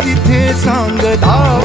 तिथे भाव सांग